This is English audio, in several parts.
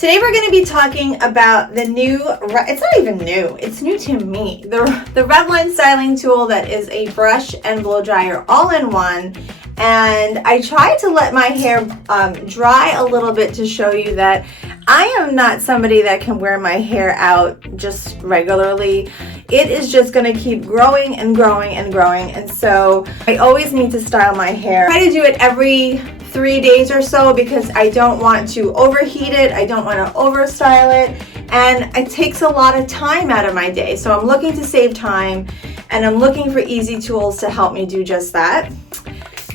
Today we're going to be talking about the new, it's not even new, it's new to me, the Revlon styling tool that is a brush and blow dryer all in one. And I tried to let my hair dry a little bit to show you that I am not somebody that can wear my hair out just regularly. It is just going to keep growing and growing and growing, and so I always need to style my hair. I try to do it every 3 days or so because I don't want to overheat it, I don't want to overstyle it, and it takes a lot of time out of my day. So I'm looking to save time, and I'm looking for easy tools to help me do just that.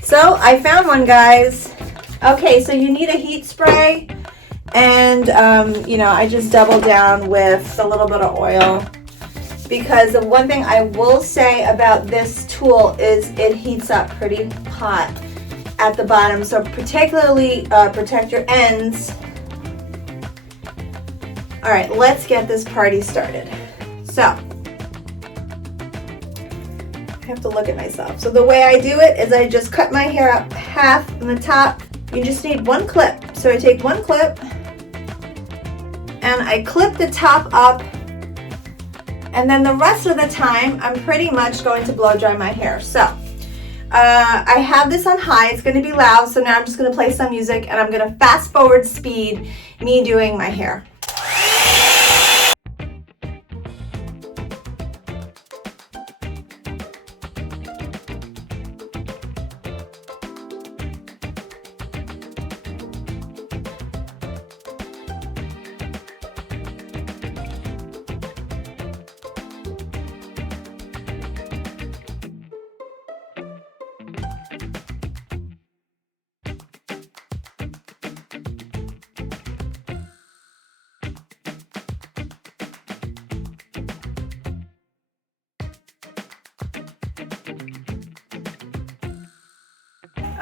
So I found one, guys. Okay, so you need a heat spray, and I just double down with a little bit of oil, because the one thing I will say about this tool is it heats up pretty hot at the bottom, so particularly protect your ends. All right, let's get this party started. So I have to look at myself. So the way I do it is I just cut my hair up half in the top. You just need one clip. So I take one clip and I clip the top up, and then the rest of the time I'm pretty much going to blow dry my hair. So I have this on high, it's going to be loud, so now I'm just going to play some music and I'm going to fast forward speed me doing my hair.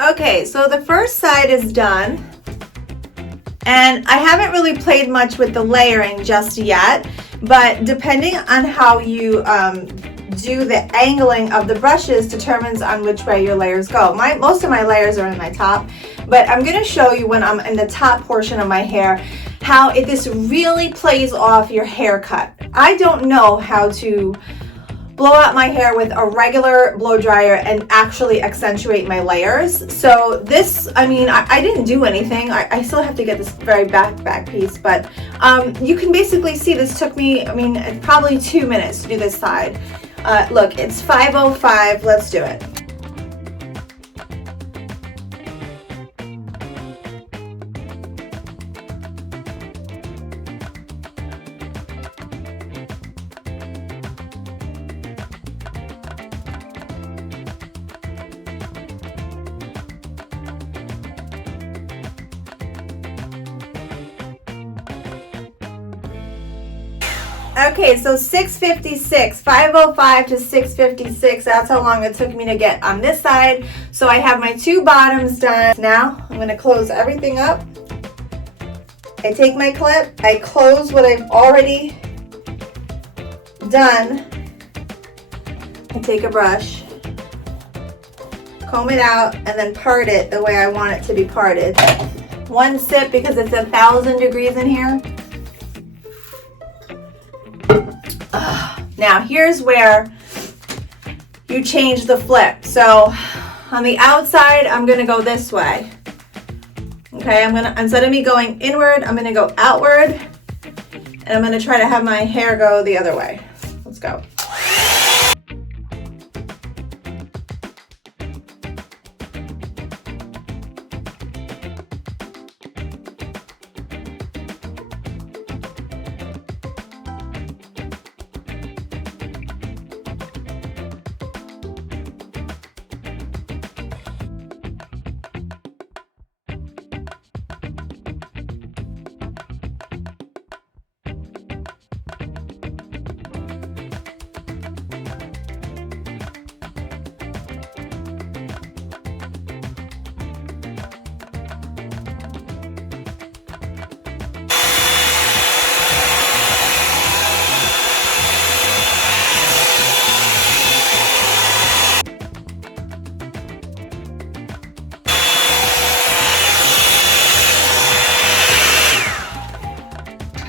Okay, so the first side is done, and I haven't really played much with the layering just yet, but depending on how you do the angling of the brushes determines on which way your layers go. Most of my layers are in my top, but I'm going to show you when I'm in the top portion of my hair how this really plays off your haircut. I don't know how to blow out my hair with a regular blow dryer and actually accentuate my layers. So this, I didn't do anything. I still have to get this very back piece, but you can basically see this took me, probably 2 minutes to do this side. Look, it's 5:05, let's do it. Okay, so 6:56, 5:05 to 6:56, that's how long it took me to get on this side. So I have my two bottoms done. Now I'm going to close everything up. I take my clip, I close what I've already done. I take a brush, comb it out, and then part it the way I want it to be parted. One sip because it's 1,000 degrees in here. Now here's where you change the flip. So on the outside, I'm gonna go this way. Okay, instead of me going inward, I'm gonna go outward, and I'm gonna try to have my hair go the other way. Let's go.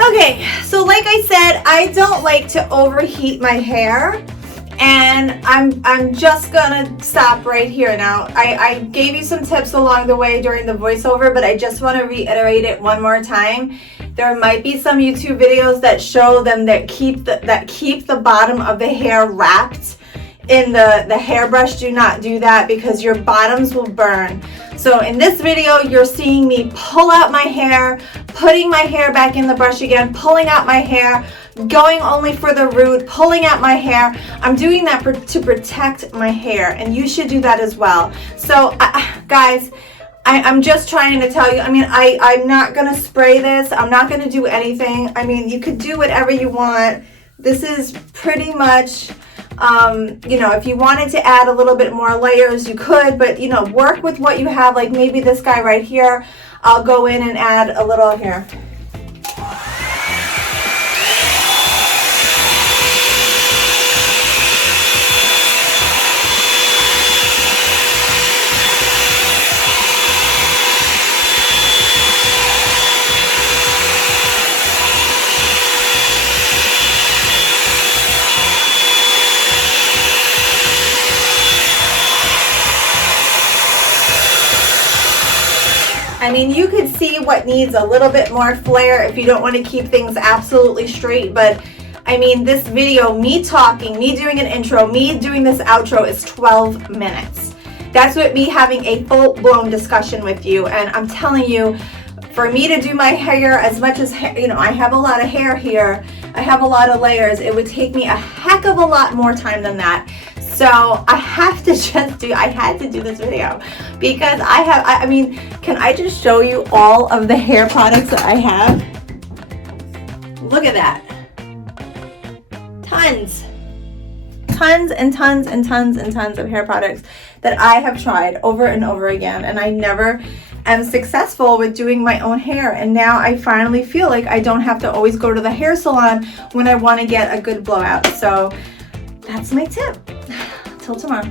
Okay, so like I said, I don't like to overheat my hair. And I'm just gonna stop right here now. I gave you some tips along the way during the voiceover, but I just want to reiterate it one more time. There might be some YouTube videos that show them that keep the bottom of the hair wrapped in the hairbrush. Do not do that because your bottoms will burn. So in this video, you're seeing me pull out my hair, putting my hair back in the brush again, pulling out my hair, going only for the root, pulling out my hair. I'm doing that to protect my hair, and you should do that as well. So guys, I'm just trying to tell you, I mean, I'm not going to spray this. I'm not going to do anything. I mean, you could do whatever you want. This is pretty much, you know, if you wanted to add a little bit more layers, you could, but, you know, work with what you have. Like maybe this guy right here, I'll go in and add a little here. I mean, you could see what needs a little bit more flair if you don't want to keep things absolutely straight, but I mean, this video, me talking, me doing an intro, me doing this outro is 12 minutes. That's what me having a full-blown discussion with you, and I'm telling you, for me to do my hair as much as, you know, I have a lot of hair here, I have a lot of layers, it would take me a heck of a lot more time than that. So I have to I had to do this video because I mean, can I just show you all of the hair products that I have? Look at that. Tons and tons and tons and tons of hair products that I have tried over and over again, and I never am successful with doing my own hair. And now I finally feel like I don't have to always go to the hair salon when I want to get a good blowout. So that's my tip. Till tomorrow.